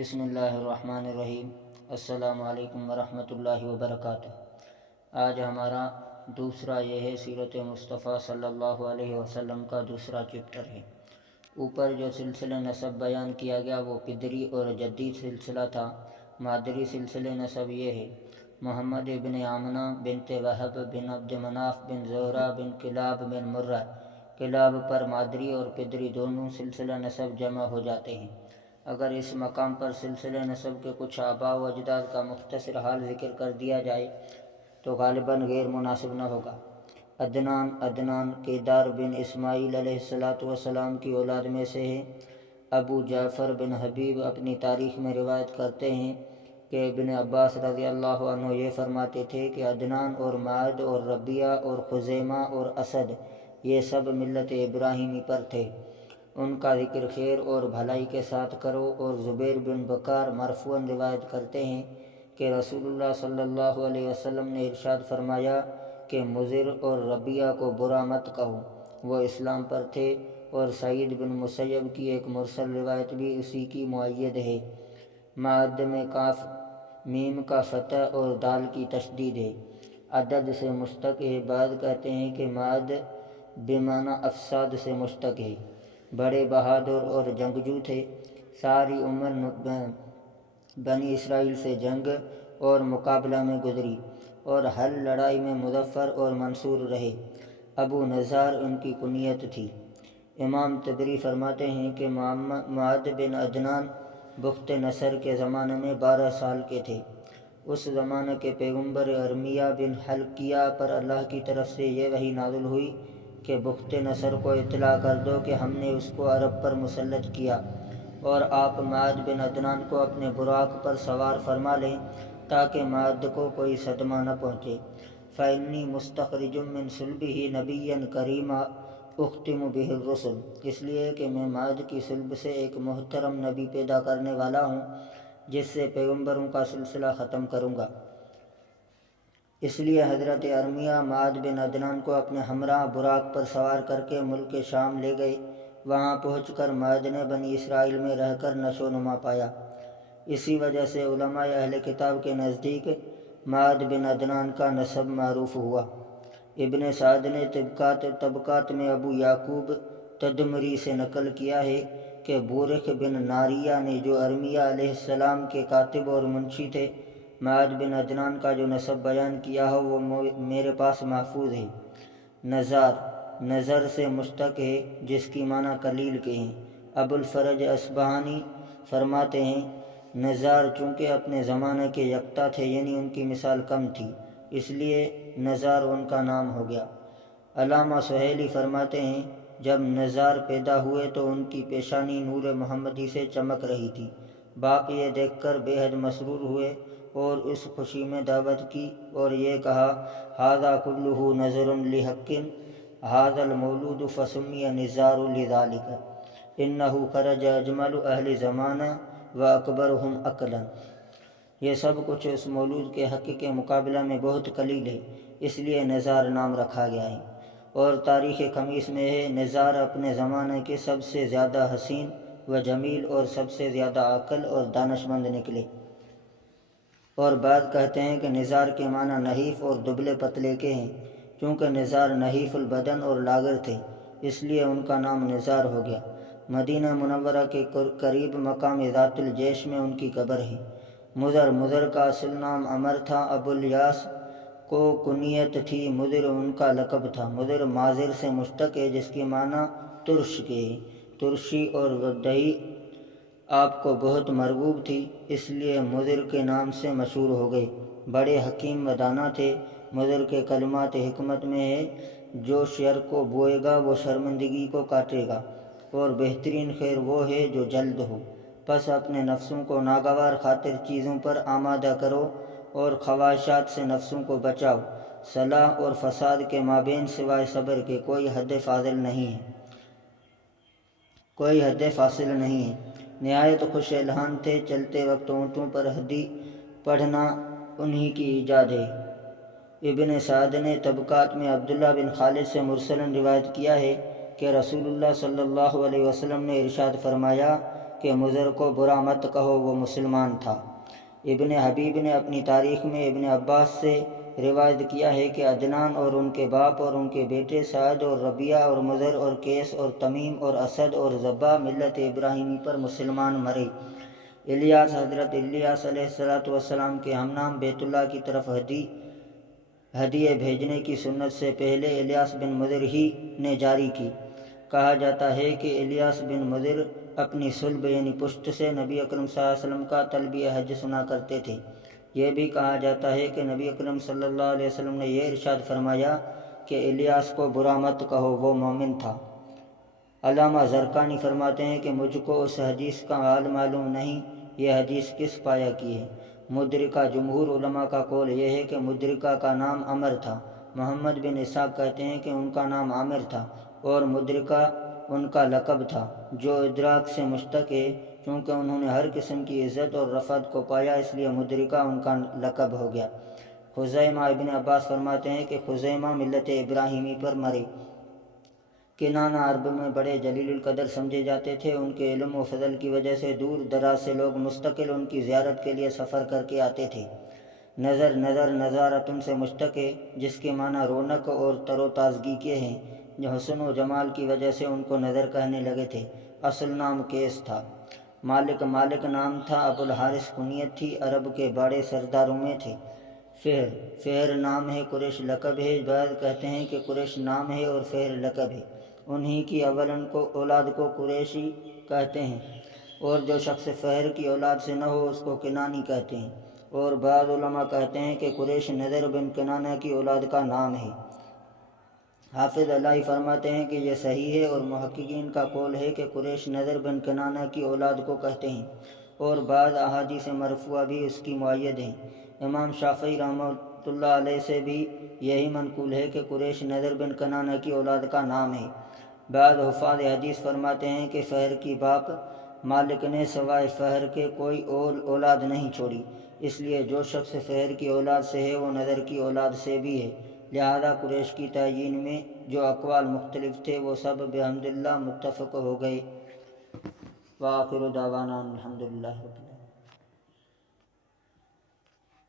بسم اللہ الرحمن الرحیم۔ السلام علیکم ورحمۃ اللہ وبرکاتہ۔ آج ہمارا دوسرا یہ ہے سیرت مصطفیٰ صلی اللہ علیہ وسلم کا دوسرا چیپٹر ہے۔ اوپر جو سلسلہ نسب بیان کیا گیا وہ پدری اور جدی سلسلہ تھا۔ مادری سلسلہ نسب یہ ہے: محمد بن آمنہ بنت وہب بن عبد مناف بن زہرہ بن کلاب بن مرہ۔ کلاب پر مادری اور پدری دونوں سلسلہ نسب جمع ہو جاتے ہیں۔ اگر اس مقام پر سلسلہ نسب کے کچھ آباء و اجداد کا مختصر حال ذکر کر دیا جائے تو غالباً غیر مناسب نہ ہوگا۔ عدنان کیدار بن اسماعیل علیہ السلام کی اولاد میں سے ہے۔ ابو جعفر بن حبیب اپنی تاریخ میں روایت کرتے ہیں کہ ابن عباس رضی اللہ عنہ یہ فرماتے تھے کہ عدنان اور معد اور ربیہ اور خزیمہ اور اسد یہ سب ملت ابراہیمی پر تھے۔ ان کا ذکر خیر اور بھلائی کے ساتھ کرو۔ اور زبیر بن بکار مرفوعاً روایت کرتے ہیں کہ رسول اللہ صلی اللہ علیہ وسلم نے ارشاد فرمایا کہ مضر اور ربیہ کو برا مت کہو، وہ اسلام پر تھے۔ اور سعید بن مسیب کی ایک مرسل روایت بھی اسی کی مؤید ہے۔ معد میں کاف میم کا فتح اور دال کی تشدید ہے۔ عدد سے مشتق ہے۔ بعض کہتے ہیں کہ معد بمعنی افساد سے مشتق ہے۔ بڑے بہادر اور جنگجو تھے۔ ساری عمر بنی اسرائیل سے جنگ اور مقابلہ میں گزری اور ہر لڑائی میں مظفر اور منصور رہے۔ ابو نضار ان کی کنیت تھی۔ امام طبری فرماتے ہیں کہ معد بن عدنان بخت نصر کے زمانے میں 12 سال کے تھے۔ اس زمانے کے پیغمبر ارمیہ بن حلقیہ پر اللہ کی طرف سے یہ وحی نازل ہوئی کہ بخت نصر کو اطلاع کر دو کہ ہم نے اس کو عرب پر مسلط کیا، اور آپ معد بن عدنان کو اپنے براق پر سوار فرما لیں تاکہ معد کو کوئی صدمہ نہ پہنچے۔ فَإِنِّي مُسْتَخْرِجٌ مِّن صُلْبِهِ نَبِيًّا كَرِيمًا أُخْتِمُ بِهِ الرُّسُلَ، اس لیے کہ میں معد کی صلب سے ایک محترم نبی پیدا کرنے والا ہوں جس سے پیغمبروں کا سلسلہ ختم کروں گا۔ اس لیے حضرت ارمیہ معد بن عدنان کو اپنے ہمراہ براق پر سوار کر کے ملک شام لے گئے۔ وہاں پہنچ کر معد نے بنی اسرائیل میں رہ کر نشو و نما پایا۔ اسی وجہ سے علماء اہل کتاب کے نزدیک معد بن عدنان کا نسب معروف ہوا۔ ابن سعد نے طبقات میں ابو یعقوب تدمری سے نقل کیا ہے کہ بورخ بن ناریہ نے، جو ارمیہ علیہ السلام کے کاتب اور منشی تھے، معد بن عدنان کا جو نسب بیان کیا ہو وہ میرے پاس محفوظ ہے۔ نظر سے مشتق ہے جس کی معنی قلیل کے ہیں۔ ابو الفرج اصبہانی فرماتے ہیں نظار چونکہ اپنے زمانے کے یکتا تھے، یعنی ان کی مثال کم تھی، اس لیے نظار ان کا نام ہو گیا۔ علامہ سہیلی فرماتے ہیں جب نظار پیدا ہوئے تو ان کی پیشانی نور محمدی سے چمک رہی تھی۔ باپ یہ دیکھ کر بے حد مسرور ہوئے اور اس خوشی میں دعوت کی اور یہ کہا: ھذا کلہ نذر لحق، ھذا المولود فسمی نزار لذلک، انہ خرج اجمل اہل زمانہ واکبرہم عقلا۔ یہ سب کچھ اس مولود کے حق کے مقابلہ میں بہت قلیل ہے، اس لیے نزار نام رکھا گیا ہے۔ اور تاریخ خمیس میں ہے نزار اپنے زمانے کے سب سے زیادہ حسین و جمیل اور سب سے زیادہ عاقل اور دانشمند نکلے۔ اور بعض کہتے ہیں کہ نزار کے معنی نحیف اور دبلے پتلے کے ہیں۔ چونکہ نزار نحیف البدن اور لاغر تھے اس لیے ان کا نام نزار ہو گیا۔ مدینہ منورہ کے قریب مقام ذات الجیش میں ان کی قبر ہے۔ مضر کا اصل نام عمر تھا۔ ابو الیاس کو کنیت تھی، مضر ان کا لقب تھا۔ مضر ماضر سے مشتق ہے جس کی معنی ترش کے ہے۔ ترشی اور دہی آپ کو بہت مرغوب تھی، اس لیے مضر کے نام سے مشہور ہو گئے۔ بڑے حکیم و دانا تھے۔ مضر کے کلمات حکمت میں ہے: جو شر کو بوئے گا وہ شرمندگی کو کاٹے گا، اور بہترین خیر وہ ہے جو جلد ہو۔ پس اپنے نفسوں کو ناگوار خاطر چیزوں پر آمادہ کرو اور خواہشات سے نفسوں کو بچاؤ۔ صلاح اور فساد کے مابین سوائے صبر کے کوئی حد فاصل نہیں ہے۔ نہایت خوش الحان تھے۔ چلتے وقت اونٹوں پر حدیث پڑھنا انہی کی ایجاد ہے۔ ابن سعد نے طبقات میں عبداللہ بن خالد سے مرسلاً روایت کیا ہے کہ رسول اللہ صلی اللہ علیہ وسلم نے ارشاد فرمایا: کہ مضر کو برا مت کہو، وہ مسلمان تھا۔ ابن حبیب نے اپنی تاریخ میں ابن عباس سے روایت کیا ہے کہ عدنان اور ان کے باپ اور ان کے بیٹے سعد اور ربیعہ اور مضر اور کیس اور تمیم اور اسد اور ضبا ملت ابراہیمی پر مسلمان مرے۔ الیاس، حضرت الیاس علیہ السلام کے ہم نام بیت اللہ کی طرف ہدیے بھیجنے کی سنت سے پہلے الیاس بن مضر ہی نے جاری کی۔ کہا جاتا ہے کہ الیاس بن مضر اپنی صلب یعنی پشت سے نبی اکرم صلی اللہ علیہ وسلم کا تلبیہ حج سنا کرتے تھے۔ یہ بھی کہا جاتا ہے کہ نبی اکرم صلی اللہ علیہ وسلم نے یہ ارشاد فرمایا کہ الیاس کو برا مت کہو، وہ مومن تھا۔ علامہ زرقانی فرماتے ہیں کہ مجھ کو اس حدیث کا حال معلوم نہیں، یہ حدیث کس پایا کی ہے۔ مدرکہ، جمہور علماء کا قول یہ ہے کہ مدرکہ کا نام عمر تھا۔ محمد بن اسحاق کہتے ہیں کہ ان کا نام عامر تھا اور مدرکہ ان کا لقب تھا، جو ادراک سے مشتق ہے۔ چونکہ انہوں نے ہر قسم کی عزت اور رفعت کو پایا، اس لیے مدرکہ ان کا لقب ہو گیا۔ خزیمہ، ابن عباس فرماتے ہیں کہ خزیمہ ملت ابراہیمی پر مرے۔ کنانہ عرب میں بڑے جلیل القدر سمجھے جاتے تھے۔ ان کے علم و فضل کی وجہ سے دور دراز سے لوگ مستقل ان کی زیارت کے لیے سفر کر کے آتے تھے۔ نظر نظارتن سے مشتق ہے، جس کے معنی رونق اور تر و تازگی کے ہیں۔ جو حسن و جمال کی وجہ سے ان کو نظر کہنے لگے تھے۔ اصل نام کیس تھا۔ مالک نام تھا، ابو الحارث کنیت تھی، عرب کے بڑے سرداروں میں تھے۔ فہر نام ہے، قریش لقب ہے۔ بعض کہتے ہیں کہ قریش نام ہے اور فہر لقب ہے۔ انہی کی اولاد کو قریشی کہتے ہیں، اور جو شخص فہر کی اولاد سے نہ ہو اس کو کنانی کہتے ہیں۔ اور بعض علماء کہتے ہیں کہ قریش نضر بن کنانہ کی اولاد کا نام ہے۔ حافظ علائی فرماتے ہیں کہ یہ صحیح ہے، اور محققین کا قول ہے کہ قریش نضر بن کنانہ کی اولاد کو کہتے ہیں، اور بعض احادیث مرفوعہ بھی اس کی مؤید ہیں۔ امام شافعی رحمۃ اللہ علیہ سے بھی یہی منقول ہے کہ قریش نضر بن کنانہ کی اولاد کا نام ہے۔ بعض حفاظ حدیث فرماتے ہیں کہ فہر کی باپ مالک نے سوائے فہر کے کوئی اولاد نہیں چھوڑی، اس لیے جو شخص فہر کی اولاد سے ہے وہ نضر کی اولاد سے بھی ہے۔ لہذا قریش کی تعیین میں جو اقوال مختلف تھے وہ سب بحمد اللہ متفق ہو گئے۔ وآخر دعوانا الحمد للہ رب العالمین۔